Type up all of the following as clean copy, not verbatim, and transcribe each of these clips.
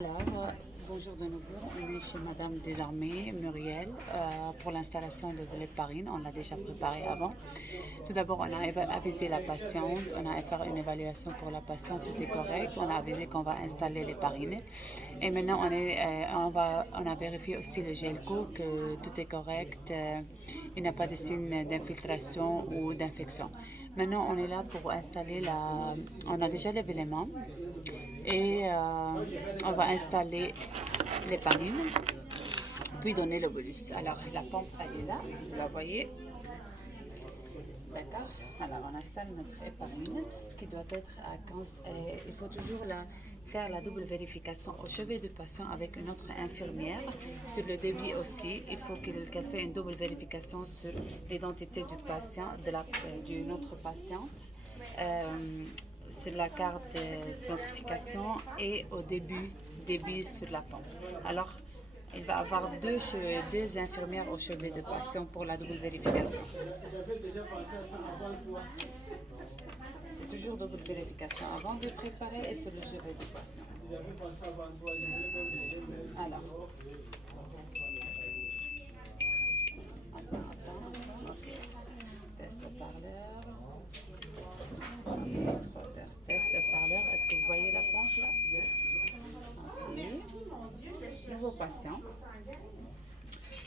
Alors, bonjour de nouveau. On est chez Madame Desarmées, Muriel, pour l'installation de l'héparine. On l'a déjà préparé avant. Tout d'abord, on a avisé la patiente. On a fait une évaluation pour la patiente. Tout est correct. On a avisé qu'on va installer l'héparine. Et maintenant, on a vérifié aussi le gelco, que tout est correct. Il n'y a pas de signe d'infiltration ou d'infection. Maintenant, on est là pour installer la... On a déjà levé les mains. Et on va installer l'héparine, puis donner le bolus. Alors la pompe elle est là, vous la voyez. D'accord. Alors on installe notre héparine qui doit être à 15. Il faut toujours faire la double vérification au chevet du patient avec une autre infirmière. Sur le débit aussi, il faut qu'elle fasse une double vérification sur l'identité du patient, d'une autre patiente. Sur la carte d'identification et au début sur la pompe. Alors, il va y avoir deux infirmières au chevet de patient pour la double vérification. C'est toujours double vérification avant de préparer et sur le chevet du patient. Alors, attends, ok. Test de parleur. 3 heures. Test de parleur. Est-ce que vous voyez la pompe là? Ok. Nouveau patient.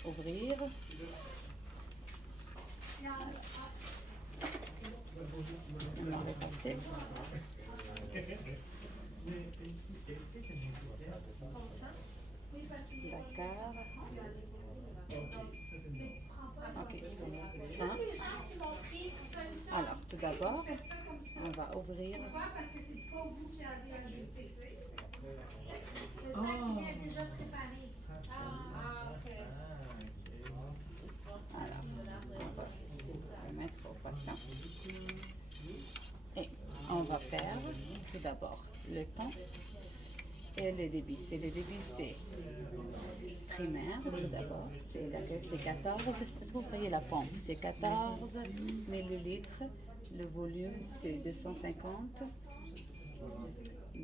Ouvrir. On va repasser. D'accord. Ok. Hein? Alors, tout d'abord, on va ouvrir. Parce que c'est pas vous qui avez ajouté. C'est ça qui vient déjà préparé. Ok. Alors, on va mettre au patient. Et on va faire tout d'abord le temps et le débit. Le débit, c'est primaire tout d'abord. C'est laquelle? C'est 14. Est-ce que vous voyez la pompe? C'est 14 millilitres. Le volume, c'est 250.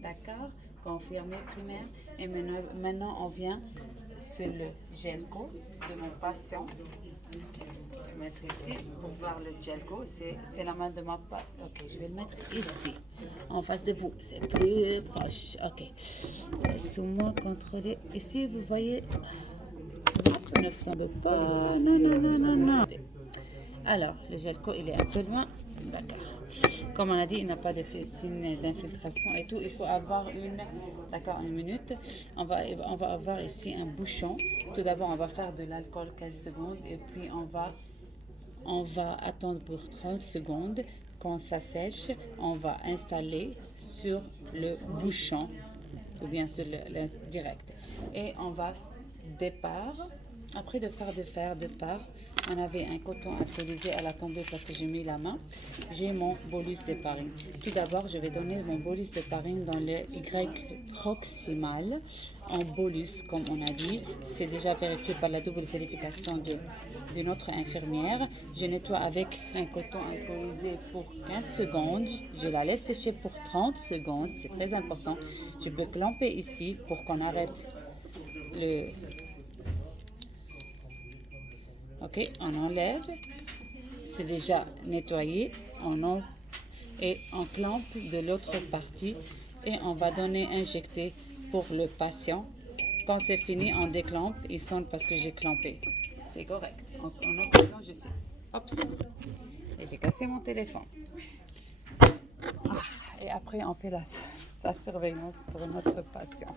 D'accord? Confirmé primaire. Et maintenant, on vient sur le gelco de mon patient. Je vais mettre ici pour voir le gelco. C'est la main de ma part. Ok, je vais le mettre ici, en face de vous. C'est plus proche. Ok. Laissez-moi contrôler. Ici, vous voyez. Ne tombe pas. Non, non, non, non, non. Alors, le gelco, il est un peu loin. D'accord. Comme on a dit, il n'a pas de signe d'infiltration et tout. Il faut avoir une minute. On va avoir ici un bouchon. Tout d'abord, on va faire de l'alcool 15 secondes et puis on va attendre pour 30 secondes. Quand ça sèche, on va installer sur le bouchon ou bien sur le direct. Et on va départ. Après de faire départ, on avait un coton alcoolisé à la tombée parce que j'ai mis la main. J'ai mon bolus d'héparine. Tout d'abord, je vais donner mon bolus d'héparine dans le Y proximal en bolus, comme on a dit. C'est déjà vérifié par la double vérification de notre infirmière. Je nettoie avec un coton alcoolisé pour 15 secondes. Je la laisse sécher pour 30 secondes. C'est très important. Je peux clamper ici pour qu'on arrête le... Ok, on enlève, c'est déjà nettoyé, et on clampe de l'autre partie et on va donner injecter pour le patient. Quand c'est fini, on déclampe, il sonne parce que j'ai clampé. C'est correct. En occasion, je sais. Hop, et j'ai cassé mon téléphone. Et après, on fait la surveillance pour notre patient.